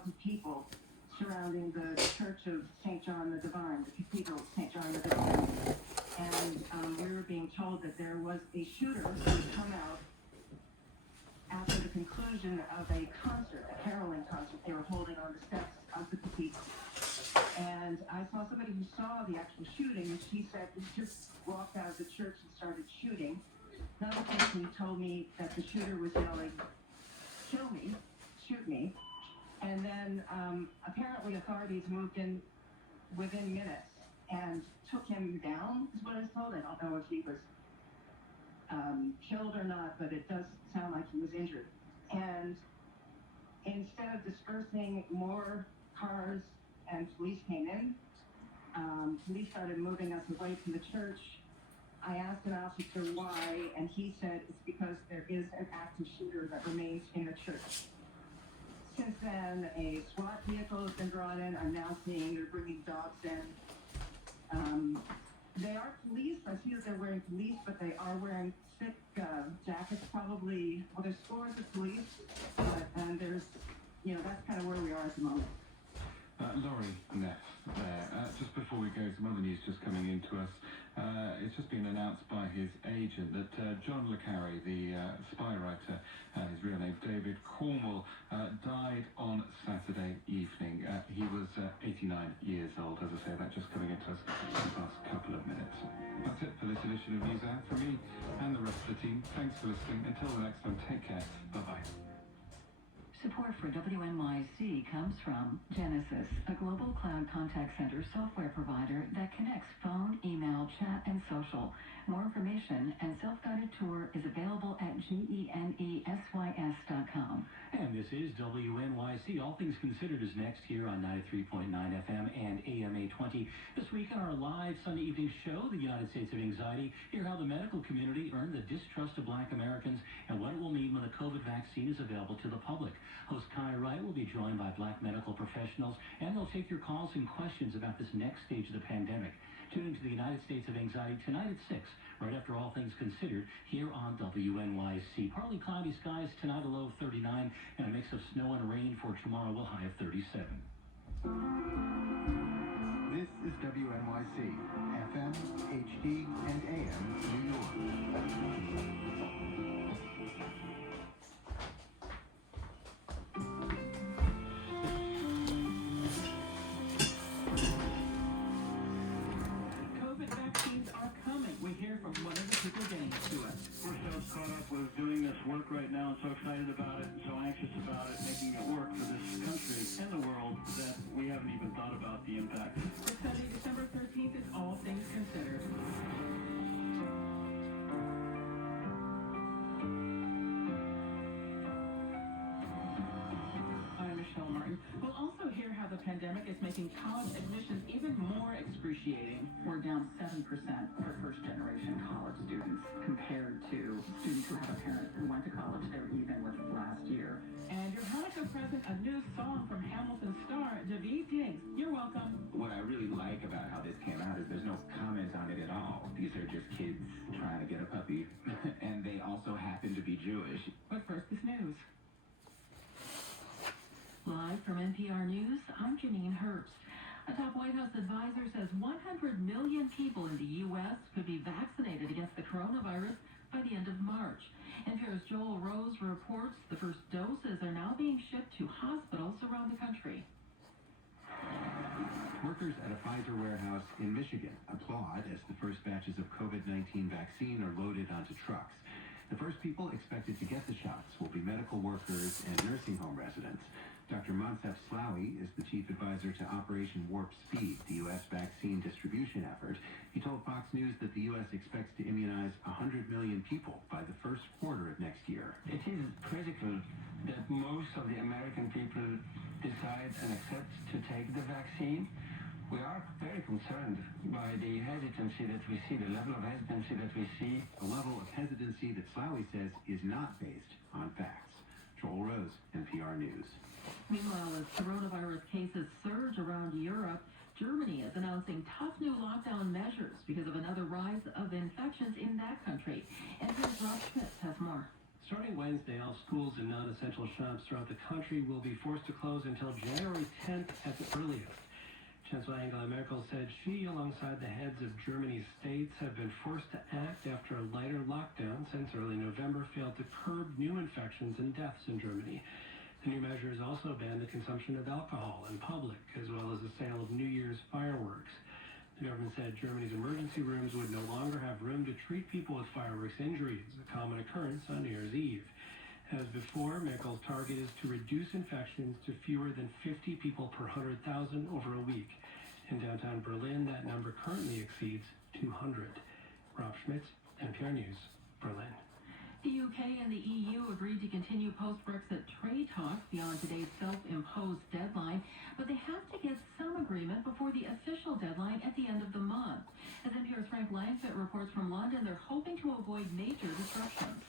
crowds of people surrounding the Church of St. John the Divine, the Cathedral of St. John the Divine. And we were being told that there was a shooter who had come out after the conclusion of a concert, a caroling concert they were holding on the steps of the cathedral. And I saw somebody who saw the actual shooting, and she said he just walked out of the church and started shooting. Another person told me that the shooter was yelling, "Kill me, shoot me." And then apparently authorities moved in within minutes and took him down, is what I was told. I don't know if he was killed or not, but it does sound like he was injured. And instead of dispersing, more cars and police came in. Police started moving us away from the church. I asked an officer why, and he said it's because there is an active shooter that remains in the church. Since then, a SWAT vehicle has been brought in. I'm now seeing they're bringing dogs in. They are police. I see that they're wearing police, but they are wearing thick jackets, probably. Well, there's scores of police, and there's, that's kind of where we are at the moment. Laurie Neff there. Just before we go, some other news just coming in to us. It's just been announced by his agent that John le Carre, the spy writer, his real name David Cornwell, died on Saturday evening. He was 89 years old, as I say, that just coming into us in the past couple of minutes. That's it for this edition of News Hour. From me and the rest of the team, thanks for listening. Until the next time, take care. Bye-bye. Support for WNYC comes from Genesis, a global cloud contact center software provider that connects phone, email, chat, and social. More information and self-guided tour is available at genesys.com. And this is WNYC. All Things Considered is next here on 93.9 FM and AM 820. This week on our live Sunday evening show, The United States of Anxiety, hear how the medical community earned the distrust of Black Americans and what it will mean when the COVID vaccine is available to the public. Host Kai Wright will be joined by Black medical professionals, and they'll take your calls and questions about this next stage of the pandemic. Tune into the United States of Anxiety tonight at 6, right after All Things Considered, here on WNYC. Partly cloudy skies tonight, a low of 39, and a mix of snow and rain for tomorrow, a high of 37. This is WNYC, FM, HD, and AM, New York. People getting to us. We're so caught up with doing this work right now and so excited about it and so anxious about it, making it work for this country and the world that we haven't even thought about the impact. For Sunday, December 13th is All Things Considered. I'm Michelle Martin. We'll also hear how the pandemic is making college admissions even more excruciating. We're down 7% for first-generation college students compared to students who have a parent who went to college. They're even with last year. And your Hanukkah present, a new song from Hamilton star David Diggs. You're welcome. What I really like about how this came out is there's no comment on it at all. These are just kids trying to get a puppy, and they also happen to be Jewish. But first, this news. Live from NPR News, I'm Janine Herbst. A top White House advisor says 100 million people in the U.S. could be vaccinated against the coronavirus by the end of March. NPR's Joel Rose reports the first doses are now being shipped to hospitals around the country. Workers at a Pfizer warehouse in Michigan applaud as the first batches of COVID-19 vaccine are loaded onto trucks. The first people expected to get the shots will be medical workers and nursing home residents. Dr. Moncef Slaoui is the chief advisor to Operation Warp Speed, the U.S. vaccine distribution effort. He told Fox News that the U.S. expects to immunize 100 million people by the first quarter of next year. It is critical that most of the American people decide and accept to take the vaccine. We are very concerned by the hesitancy that we see, the level of hesitancy that we see. A level of hesitancy that Slaoui says is not based on facts. Joel Rose, NPR News. Meanwhile, as coronavirus cases surge around Europe, Germany is announcing tough new lockdown measures because of another rise of infections in that country. NPR's Rob Schmitz has more. Starting Wednesday, all schools and non-essential shops throughout the country will be forced to close until January 10th at the earliest. Chancellor Angela Merkel said she, alongside the heads of Germany's states, have been forced to act after a lighter lockdown since early November failed to curb new infections and deaths in Germany. The new measures also ban the consumption of alcohol in public, as well as the sale of New Year's fireworks. The government said Germany's emergency rooms would no longer have room to treat people with fireworks injuries, a common occurrence on New Year's Eve. As before, Merkel's target is to reduce infections to fewer than 50 people per 100,000 over a week. In downtown Berlin, that number currently exceeds 200. Rob Schmitz, NPR News, Berlin. The UK and the EU agreed to continue post-Brexit trade talks beyond today's self-imposed deadline, but they have to get some agreement before the official deadline at the end of the month. As NPR's Frank Langfitt reports from London, they're hoping to avoid major disruptions.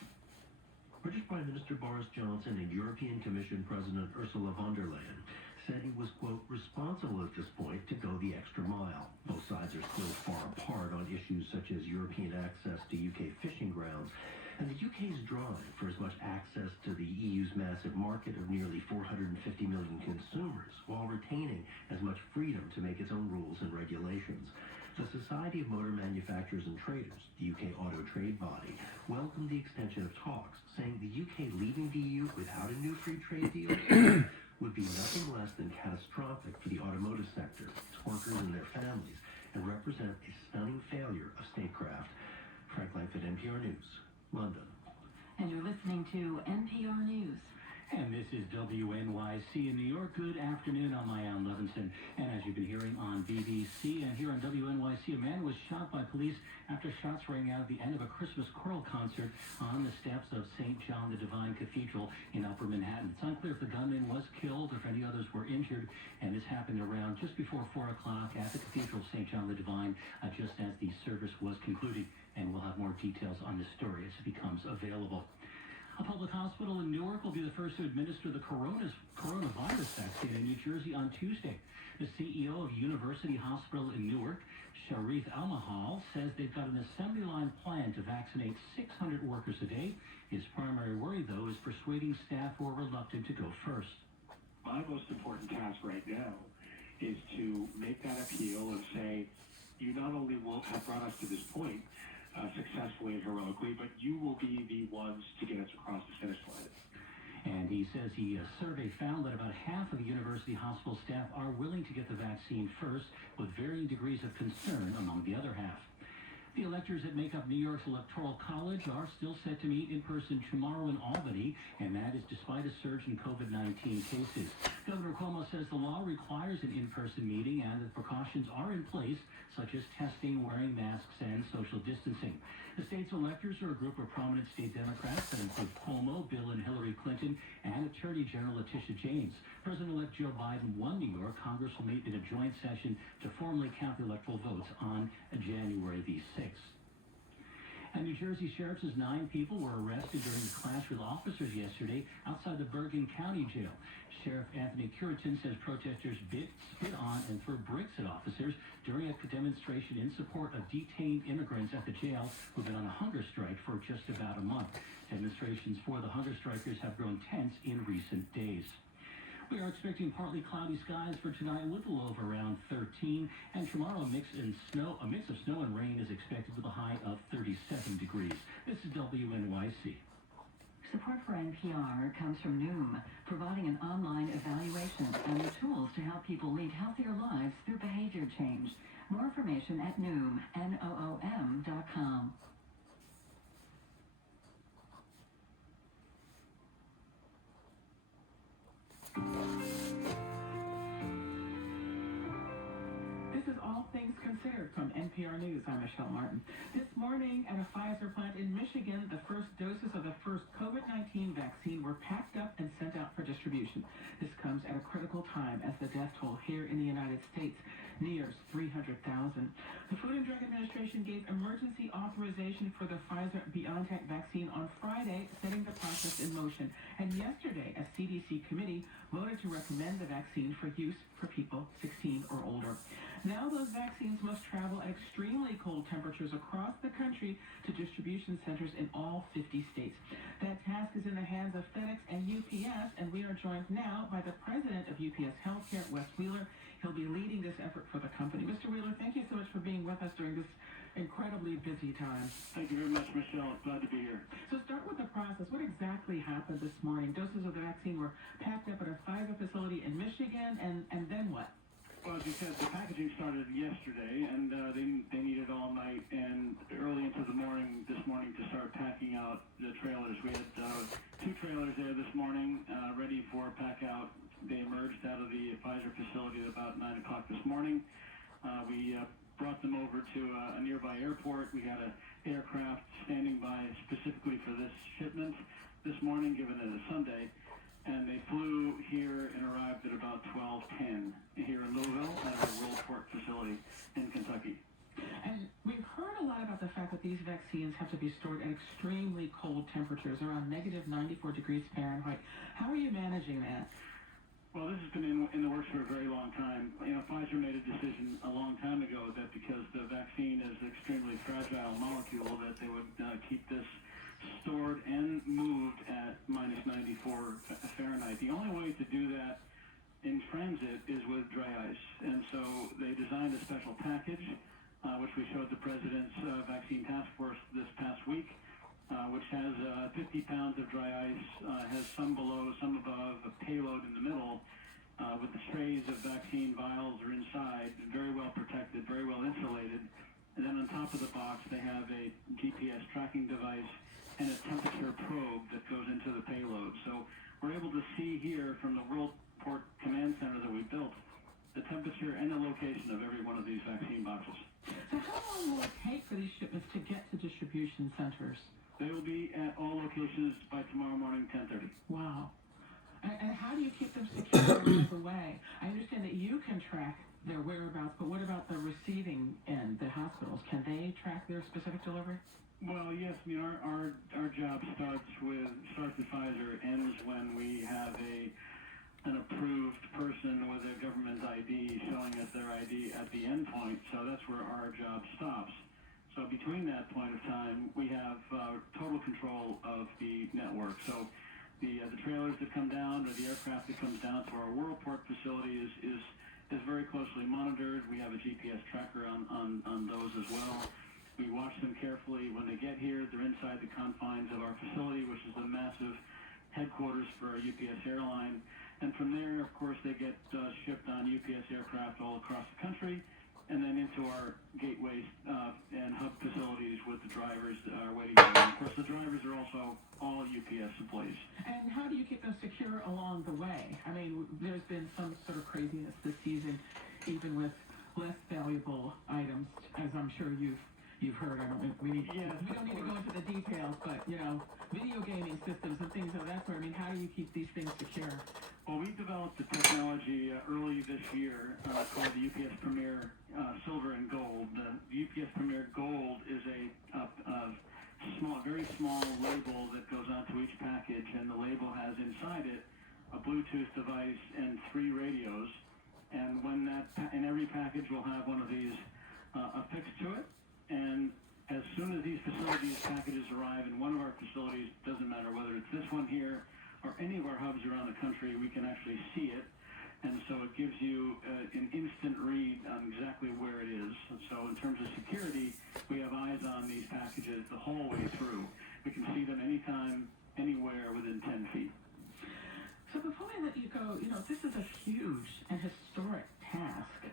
British Prime Minister Boris Johnson and European Commission President Ursula von der Leyen said he was, quote, responsible at this point to go the extra mile. Both sides are still far apart on issues such as European access to UK fishing grounds and the UK's drive for as much access to the EU's massive market of nearly 450 million consumers while retaining as much freedom to make its own rules and regulations. The Society of Motor Manufacturers and Traders, the UK auto trade body, welcomed the extension of talks, saying the UK leaving the EU without a new free trade deal would be nothing less than catastrophic for the automotive sector, its workers and their families, and represent a stunning failure of statecraft. Frank Langfitt, NPR News, London. And you're listening to NPR News. And this is WNYC in New York. Good afternoon. I'm Ian Levinson. And as you've been hearing on BBC and here on WNYC, a man was shot by police after shots rang out at the end of a Christmas choral concert on the steps of St. John the Divine Cathedral in Upper Manhattan. It's unclear if the gunman was killed or if any others were injured. And this happened around just before 4 o'clock at the Cathedral of St. John the Divine, just as the service was concluding. And we'll have more details on this story as it becomes available. A public hospital in Newark will be the first to administer the coronavirus vaccine in New Jersey on Tuesday. The CEO of University Hospital in Newark, Sharif Almahal, says they've got an assembly line plan to vaccinate 600 workers a day. His primary worry, though, is persuading staff who are reluctant to go first. My most important task right now is to make that appeal and say, you not only will have brought us to this point, successfully and heroically, but you will be the ones to get us across the finish line. And he says a survey found that about half of the university hospital staff are willing to get the vaccine first, with varying degrees of concern among the other half. The electors that make up New York's Electoral College are still set to meet in person tomorrow in Albany, and that is despite a surge in COVID-19 cases. Governor Cuomo says the law requires an in-person meeting and that precautions are in place, such as testing, wearing masks, and social distancing. The state's electors are a group of prominent state Democrats that include Cuomo, Bill and Hillary Clinton, and Attorney General Letitia James. President-elect Joe Biden won New York. Congress will meet in a joint session to formally count the electoral votes on January the 6th. And New Jersey sheriffs says 9 people were arrested during a clash with officers yesterday outside the Bergen County Jail. Sheriff Anthony Curitin says protesters spit on and threw bricks at officers during a demonstration in support of detained immigrants at the jail who've been on a hunger strike for just about a month. Demonstrations for the hunger strikers have grown tense in recent days. We are expecting partly cloudy skies for tonight with a low of around 13, and tomorrow a mix of snow and rain is expected with a high of 37 degrees. This is WNYC. Support for NPR comes from Noom, providing an online evaluation and the tools to help people lead healthier lives through behavior change. More information at Noom, Noom.com. This is All Things Considered from NPR News. I'm Michelle Martin. This morning at a Pfizer plant in Michigan, the first doses of the first COVID-19 vaccine were packed up and sent out for distribution. This comes at a critical time as the death toll here in the United States nears 300,000. The Food and Drug Administration gave emergency authorization for the Pfizer-BioNTech vaccine on Friday, setting the process in motion. And yesterday, a CDC committee voted to recommend the vaccine for use for people 16 or older. Now those vaccines must travel at extremely cold temperatures across the country to distribution centers in all 50 states. That task is in the hands of FedEx and UPS, and we are joined now by the president of UPS Healthcare, Wes Wheeler. He'll be leading this effort for the company. Mr. Wheeler, thank you so much for being with us during this incredibly busy time. Thank you very much, Michelle. Glad to be here. So start with the process. What exactly happened this morning? Doses of the vaccine were packed up at a Pfizer facility in Michigan, and then what? Well, as you said, the packaging started yesterday, and they needed all night and early into the morning this morning to start packing out the trailers. We had 2 trailers there this morning ready for pack out. They emerged out of the Pfizer facility at about 9 o'clock this morning. We brought them over to a nearby airport. We had an aircraft standing by specifically for this shipment this morning, given it a Sunday. And they flew here and arrived at about 12:10 here in Louisville at our Worldport facility in Kentucky. And we've heard a lot about the fact that these vaccines have to be stored at extremely cold temperatures, around negative 94 degrees Fahrenheit. How are you managing that? Well, this has been in the works for a very long time. You know, Pfizer made a decision a long time ago that because the vaccine is an extremely fragile molecule, that they would keep this stored and moved at minus 94 Fahrenheit. The only way to do that in transit is with dry ice. And so they designed a special package, which we showed the President's vaccine task force this past week, which has 50 pounds of dry ice, has some below, some above, a payload in the middle, with the trays of vaccine vials are inside, very well protected, very well insulated. And then on top of the box, they have a GPS tracking device and a temperature probe that goes into the payload. So we're able to see here from the Worldport Command Center that we built the temperature and the location of every one of these vaccine boxes. So how long will it take for these shipments to get to distribution centers? They will be at all locations by tomorrow morning, 10:30. Wow. And how do you keep them secure along the way? I understand that you can track their whereabouts, but what about the receiving end, the hospitals? Can they track their specific delivery? Well, yes. I mean, our job starts at Pfizer, ends when we have an approved person with a government ID showing us their ID at the end point. So that's where our job stops. So between that point of time, we have total control of the network. So the trailers that come down or the aircraft that comes down to our Worldport facility is very closely monitored. We have a GPS tracker on those as well. We watch them carefully when they get here. They're inside the confines of our facility, which is the massive headquarters for our UPS airline. And from there, of course, they get shipped on UPS aircraft all across the country, and then into our gateways and hub facilities with the drivers waiting there. And of course, the drivers are also all UPS employees. And how do you keep them secure along the way? I mean, there's been some sort of craziness this season, even with less valuable items, as I'm sure you've heard. We don't need to go into the details, but, you know, video gaming systems and things of that sort. I mean, how do you keep these things secure? Well, we developed a technology early this year called the UPS Premier Silver and Gold. The UPS Premier Gold is a very small label that goes onto each package, and the label has inside it a Bluetooth device and 3 radios. And and every package will have one of these affixed to it. And as soon as these packages arrive in one of our facilities, doesn't matter whether it's this one here or any of our hubs around the country, we can actually see it. And so it gives you an instant read on exactly where it is. And so in terms of security, we have eyes on these packages the whole way through. We can see them anytime, anywhere within 10 feet. So before I let you go, you know, this is a huge and historic task.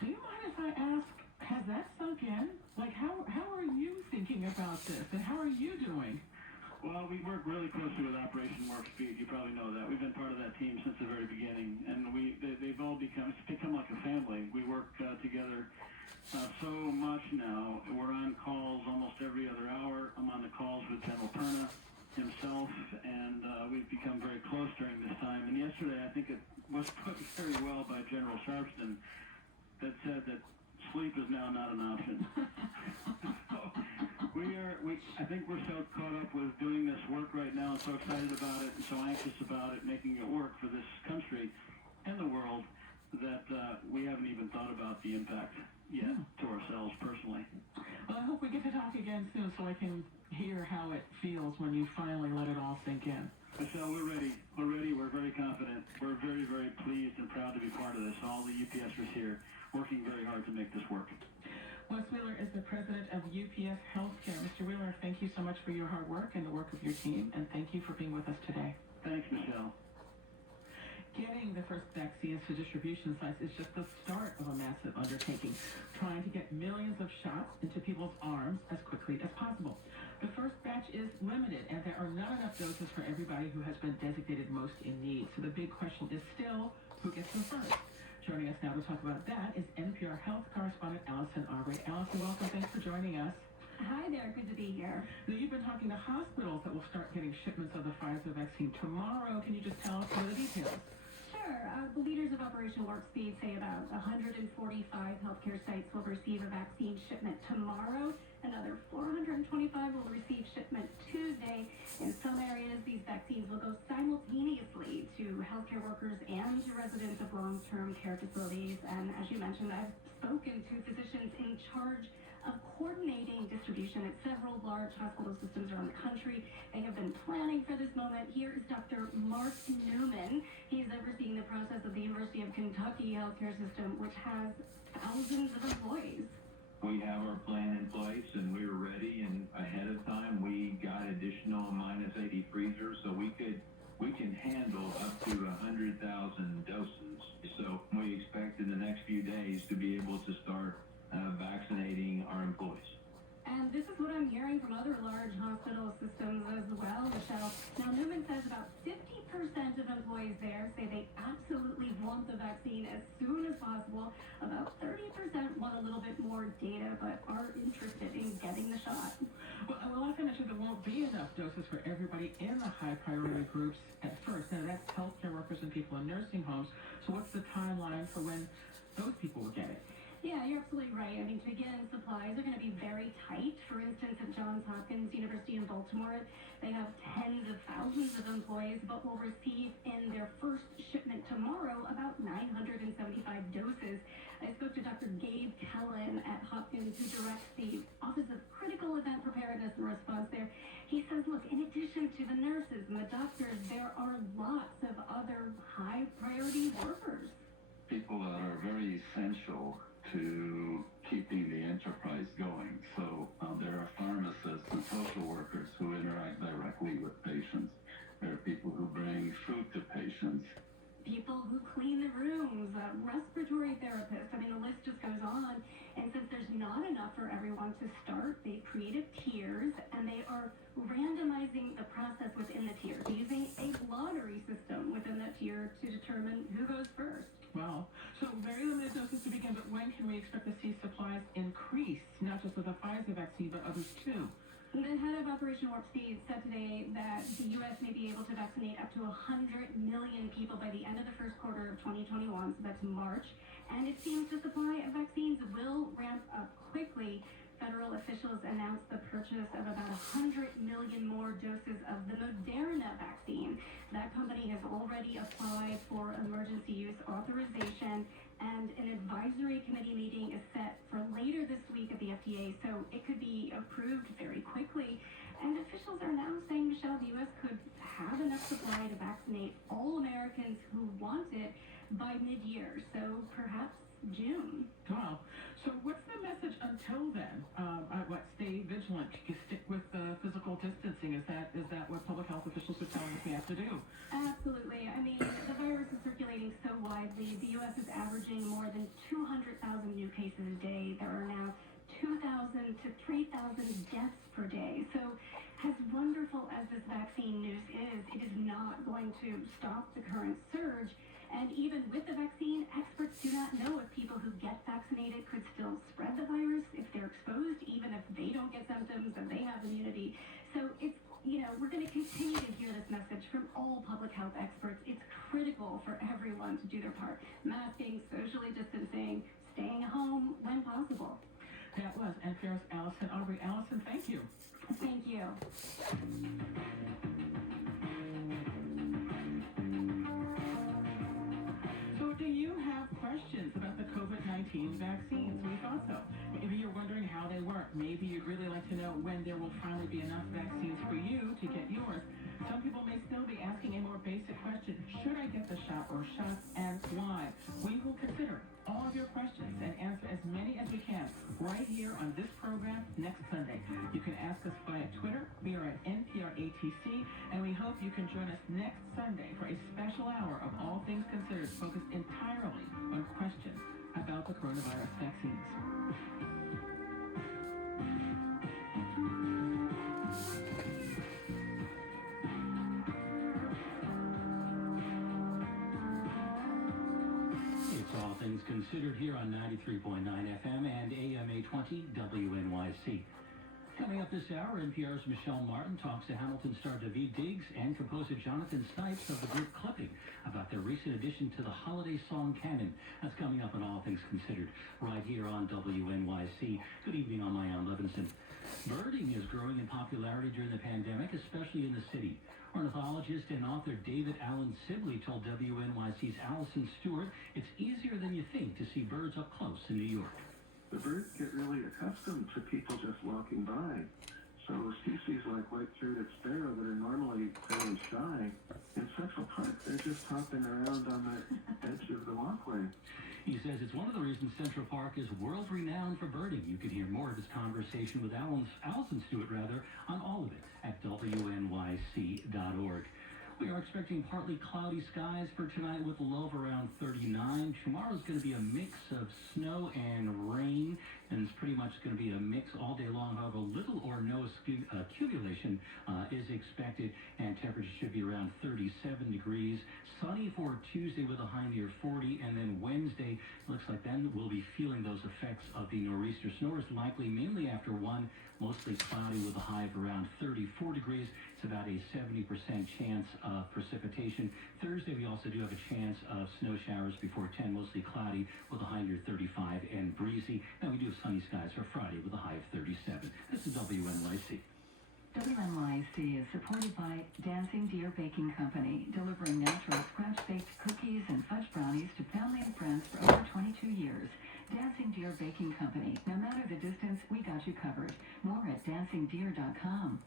Do you mind if I ask, has that sunk in? Like, how are you thinking about this, and how are you doing? Well, we work really closely with Operation Warp Speed. You probably know that. We've been part of that team since the very beginning, and they've all become like a family. We work together so much now. We're on calls almost every other hour. I'm on the calls with General Perna himself, and we've become very close during this time. And yesterday, I think it was put very well by General Sharpston that said that sleep is now not an option. I think we're so caught up with doing this work right now and so excited about it and so anxious about it, making it work for this country and the world, that we haven't even thought about the impact to ourselves personally. Well, I hope we get to talk again soon so I can hear how it feels when you finally let it all sink in. Michelle, we're ready. We're ready. We're very confident. We're very, very pleased and proud to be part of this. All the UPSers here working very hard to make this work. Wes Wheeler is the president of UPS Healthcare. Mr. Wheeler, thank you so much for your hard work and the work of your team, and thank you for being with us today. Thanks, Michelle. Getting the first vaccines to distribution sites is just the start of a massive undertaking, trying to get millions of shots into people's arms as quickly as possible. The first batch is limited, and there are not enough doses for everybody who has been designated most in need. So the big question is still, who gets them first? Joining us now to talk about that is NPR health correspondent Allison Aubry. Allison, welcome. Thanks for joining us. Hi there. Good to be here. Now, you've been talking to hospitals that will start getting shipments of the Pfizer vaccine tomorrow. Can you just tell us some of the details? Sure. The leaders of Operation Warp Speed say about 145 healthcare sites will receive a vaccine shipment tomorrow. Another 425 will receive shipment Tuesday. In some areas, these vaccines will go simultaneously to healthcare workers and to residents of long-term care facilities. And as you mentioned, I've spoken to physicians in charge of coordinating distribution at several large hospital systems around the country. They have been planning for this moment. Here is Dr. Mark Newman. He's overseeing the process of the University of Kentucky healthcare system, which has thousands of employees. We have our plan in place and we were ready, and ahead of time we got additional -80 freezers so we can handle up to 100,000 doses. So we expect in the next few days to be able to start vaccinating our employees. And this is what I'm hearing from other large hospital systems as well, Michelle. Now, Newman says about 50% of employees there say they absolutely want the vaccine as soon as possible. About 30% want a little bit more data, but are interested in getting the shot. Well, like I mentioned, there won't be enough doses for everybody in the high priority groups at first. Now, that's healthcare workers and people in nursing homes. So what's the timeline for when those people will get it? Yeah, you're absolutely right. I mean, to begin, supplies are going to be very tight. For instance, at Johns Hopkins University in Baltimore, they have tens of thousands of employees, but will receive in their first shipment tomorrow about 975 doses. I spoke to Dr. Gabe Kellen at Hopkins, who directs the Office of Critical Event Preparedness and Response there. He says, look, in addition to the nurses and the doctors, there are lots of other high priority workers. People that are very essential to keeping the enterprise going. So there are pharmacists and social workers who interact directly with patients. There are people who bring food to patients. People who clean the rooms, respiratory therapists. I mean, the list just goes on. And since there's not enough for everyone to start, they've created tiers, and they are randomizing the process within the tiers, using a lottery system within that tier to determine who goes first. Wow. So very limited doses to begin, but when can we expect to see supplies increase, not just with the Pfizer vaccine, but others too? The head of Operation Warp Speed said today that the U.S. may be able to vaccinate up to 100 million people by the end of the first quarter of 2021, so that's March. And it seems the supply of vaccines will ramp up quickly. Federal officials announced the purchase of about 100 million more doses of the Moderna vaccine. That company has already applied for emergency use authorization, and an advisory committee meeting is set for later this week at the FDA, so it could be approved very quickly. And officials are now saying, Michelle, the U.S. could have enough supply to vaccinate all Americans who want it by mid-year, so perhaps June. Wow. So what's the message until then? Stay vigilant, stick with physical distancing. Is that what public health officials are telling us we have to do? Absolutely. I mean, the virus is circulating so widely. The U.S. is averaging more than 200,000 new cases a day. There are now 2,000 to 3,000 deaths per day. So as wonderful as this vaccine news is, it is not going to stop the current surge. And even with the vaccine, experts do not know if people who get vaccinated could still spread the virus, if they're exposed, even if they don't get symptoms and they have immunity. So it's, we're going to continue to hear this message from all public health experts. It's critical for everyone to do their part. Masking, socially distancing, staying home when possible. That was NPR's Allison Aubry. Allison, thank you. Thank you. Do you have questions about the COVID-19 vaccines? We thought or shots, and why. We will consider all of your questions and answer as many as we can right here on this program next Sunday. You can ask us via Twitter. We are at NPRATC, and we hope you can join us next Sunday for a special hour of All Things Considered focused entirely on questions about the coronavirus vaccines. All Things Considered here on 93.9 FM and AM 820 WNYC. Coming up this hour, NPR's Michelle Martin talks to Hamilton star Daveed Diggs and composer Jonathan Snipes of the group Clipping about their recent addition to the holiday song canon. That's coming up on All Things Considered right here on WNYC. Good evening, I'm Ian Levinson. Birding is growing in popularity during the pandemic, especially in the city. Ornithologist and author David Allen Sibley told WNYC's Allison Stewart it's easier than you think to see birds up close in New York. The birds get really accustomed to people just walking by. So species like white-throated sparrow that are normally fairly shy, in Central Park, they're just hopping around on the edge of the walkway. He says it's one of the reasons Central Park is world-renowned for birding. You can hear more of his conversation with Allison Stewart, on all of it at WNYC.org. We are expecting partly cloudy skies for tonight with a low of around 39. Tomorrow's going to be a mix of snow and rain, and it's pretty much going to be a mix all day long. However, little or no accumulation is expected, and temperatures should be around 37 degrees. Sunny for Tuesday with a high near 40, and then Wednesday, looks like then we'll be feeling those effects of the nor'easter. Snow is likely mainly after 1, mostly cloudy with a high of around 34 degrees. It's about a 70% chance of precipitation. Thursday, we also do have a chance of snow showers before 10, mostly cloudy with a high near 35 and breezy. Then we do have sunny skies for Friday with a high of 37. This is WNYC. WNYC is supported by Dancing Deer Baking Company, delivering natural scratch-baked cookies and fudge brownies to family and friends for over 22 years. Dancing Deer Baking Company. No matter the distance, we got you covered. More at dancingdeer.com.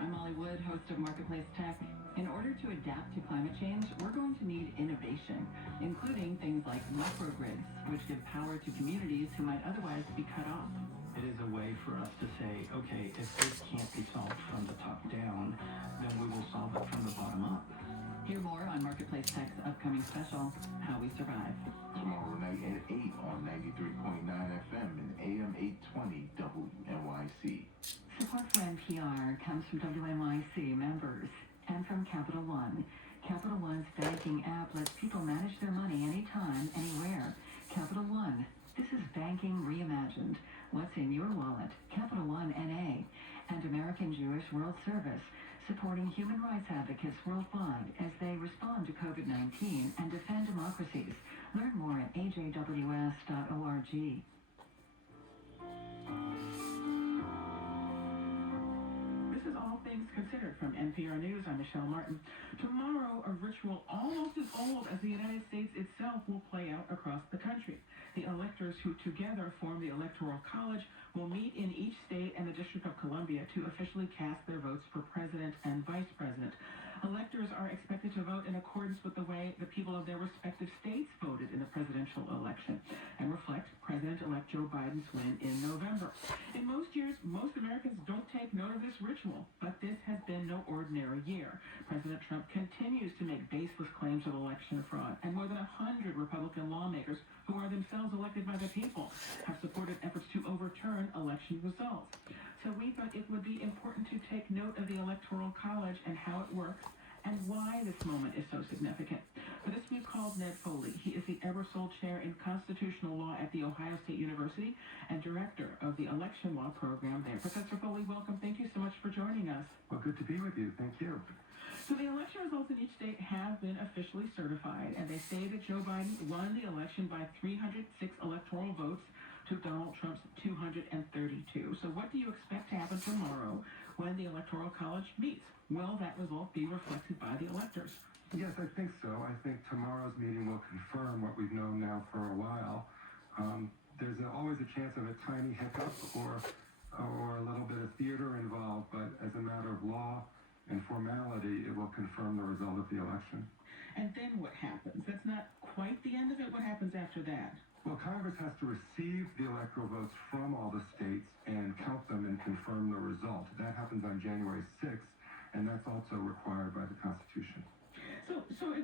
I'm Molly Wood, host of Marketplace Tech. In order to adapt to climate change, we're going to need innovation, including things like microgrids, which give power to communities who might otherwise be cut off. It is a way for us to say, okay, if this can't be solved from the top down, then we will solve it from the bottom up. Hear more on Marketplace Tech's upcoming special, How We Survive. Tomorrow night at 8 on 93.9 FM and AM 820 WNYC. Support for NPR comes from WNYC members and from Capital One. Capital One's banking app lets people manage their money anytime, anywhere. Capital One. This is banking reimagined. What's in your wallet? Capital One NA. And American Jewish World Service, supporting human rights advocates worldwide as they respond to COVID-19 and defend democracies. Learn more at ajws.org. This is All Things Considered from NPR News. I'm Michelle Martin. Tomorrow, a ritual almost as old as the United States itself will play out across the country. The electors who together form the Electoral College will meet in each state and the District of Columbia to officially cast their votes for president and vice president. Electors are expected to vote in accordance with the way the people of their respective states voted in the presidential election and reflect President-elect Joe Biden's win in November. In most years, most Americans don't take note of this ritual, but this has been no ordinary year. President Trump continues to make baseless claims of election fraud, and more than 100 Republican lawmakers who are themselves elected by the people have supported efforts to overturn election results. So we thought it would be important to take note of the Electoral College and how it works and why this moment is so significant. For this, we've called Ned Foley. He is the Ebersol Chair in Constitutional Law at The Ohio State University and Director of the Election Law Program there. Professor Foley, welcome. Thank you so much for joining us. Well, good to be with you. Thank you. So the election results in each state have been officially certified, and they say that Joe Biden won the election by 306 electoral votes to Donald Trump's 232. So what do you expect to happen tomorrow when the Electoral College meets? Will that result be reflected by the electors? Yes, I think so. I think tomorrow's meeting will confirm what we've known now for a while. There's always a chance of a tiny hiccup or a little bit of theater involved, but as a matter of law, In formality, it will confirm the result of the election. And then what happens? That's not quite the end of it. What happens after that? Well, Congress has to receive the electoral votes from all the states and count them and confirm the result. That happens on January 6th, and that's also required by the Constitution.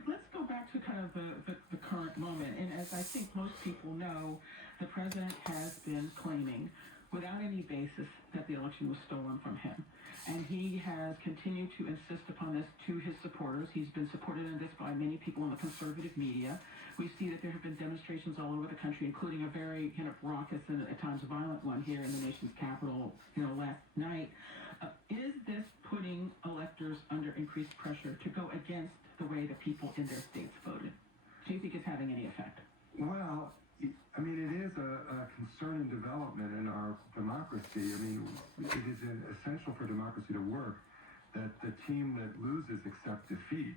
Let's go back to kind of the current moment. And as I think most people know, the president has been claiming, without any basis, that the election was stolen from him. And he has continued to insist upon this to his supporters. He's been supported in this by many people in the conservative media. We see that there have been demonstrations all over the country, including a very kind of raucous and at times violent one here in the nation's capital, last night. Is this putting electors under increased pressure to go against the way the people in their states voted? Do you think it's having any effect? Well, I mean, it is a concerning development in our democracy. I mean, it is essential for democracy to work that the team that loses accept defeat.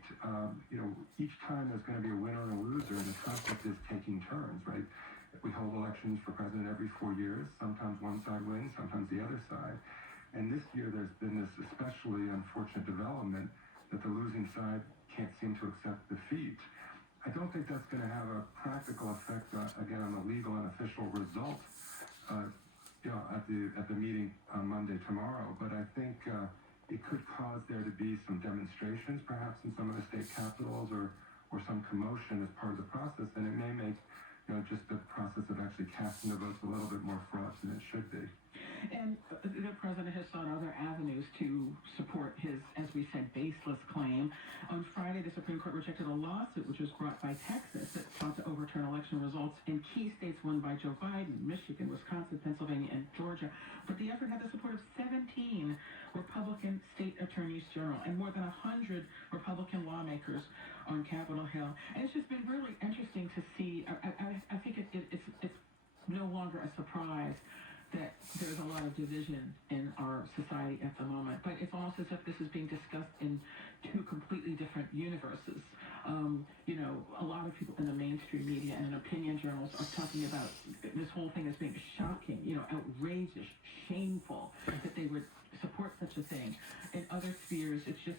Each time there's going to be a winner and a loser, and the conflict is taking turns, right? We hold elections for president every 4 years. Sometimes one side wins, sometimes the other side. And this year there's been this especially unfortunate development that the losing side can't seem to accept defeat. I don't think that's going to have a practical effect, again, on the legal and official result, at the meeting on Monday tomorrow. But I think it could cause there to be some demonstrations, perhaps in some of the state capitals, or some commotion as part of the process, and it may make just the process of actually casting the votes a little bit more fraught than it should be. And the president has sought other avenues to support his, as we said, baseless claim. On Friday, the Supreme Court rejected a lawsuit which was brought by Texas that sought to overturn election results in key states won by Joe Biden: Michigan, Wisconsin, Pennsylvania, and Georgia. But the effort had the support of 17 Republican state attorneys general and more than 100 Republican lawmakers on Capitol Hill. And it's just been really interesting to see. I think it's no longer a surprise that there's a lot of division in our society at the moment. But it's almost as if this is being discussed in two completely different universes. A lot of people in the mainstream media and in opinion journals are talking about this whole thing as being shocking, outrageous, shameful, that they would support such a thing. In other spheres, it's just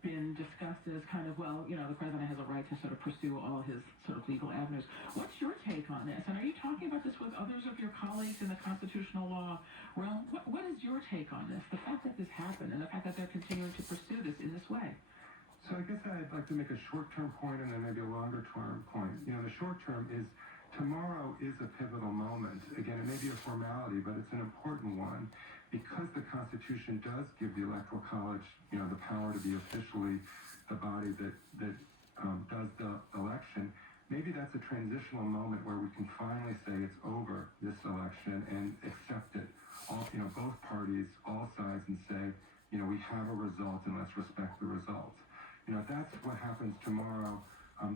been discussed as kind of, the president has a right to sort of pursue all his sort of legal avenues. What's your take on this? And are you talking about this with others of your colleagues in the constitutional law realm? What is your take on this? The fact that this happened and the fact that they're continuing to pursue this in this way? So I guess I'd like to make a short-term point and then maybe a longer-term point. The short-term is tomorrow is a pivotal moment. Again, it may be a formality, but it's an important one. Because the Constitution does give the Electoral College, the power to be officially the body that does the election, maybe that's a transitional moment where we can finally say it's over, this election, and accept it. Both parties, all sides, and say, we have a result and let's respect the results. If that's what happens tomorrow,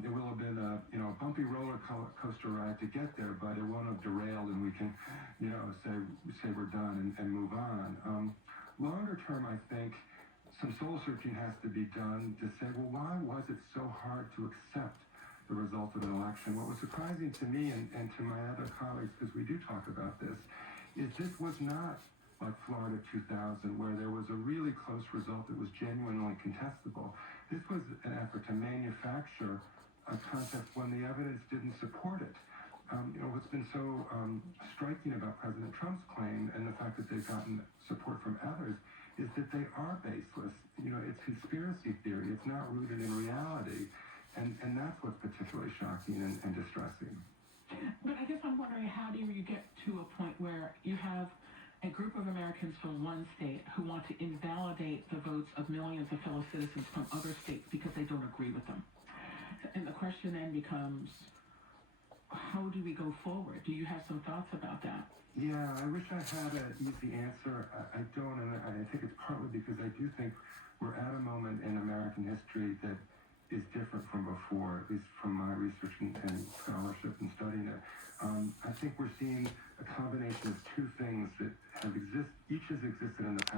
it will have been a bumpy roller coaster ride to get there, but it won't have derailed, and we can say we're done and move on. Longer term, I think some soul searching has to be done to say, well, why was it so hard to accept the result of an election? What was surprising to me and to my other colleagues, because we do talk about this, is this was not like Florida 2000, where there was a really close result that was genuinely contestable. This was an effort to manufacture a contest when the evidence didn't support it. What's been so striking about President Trump's claim and the fact that they've gotten support from others is that they are baseless. It's conspiracy theory. It's not rooted in reality. And that's what's particularly shocking and distressing. But I guess I'm wondering, how do you get to a point where you have a group of Americans from one state who want to invalidate the votes of millions of fellow citizens from other states because they don't agree with them? And the question then becomes, how do we go forward? Do you have some thoughts about that? Yeah, I wish I had an easy answer. I don't, and I think it's partly because I do think we're at a moment in American history that is different from before, at least from my research and scholarship and studying it. I think we're seeing a combination of two things that each has existed in the past.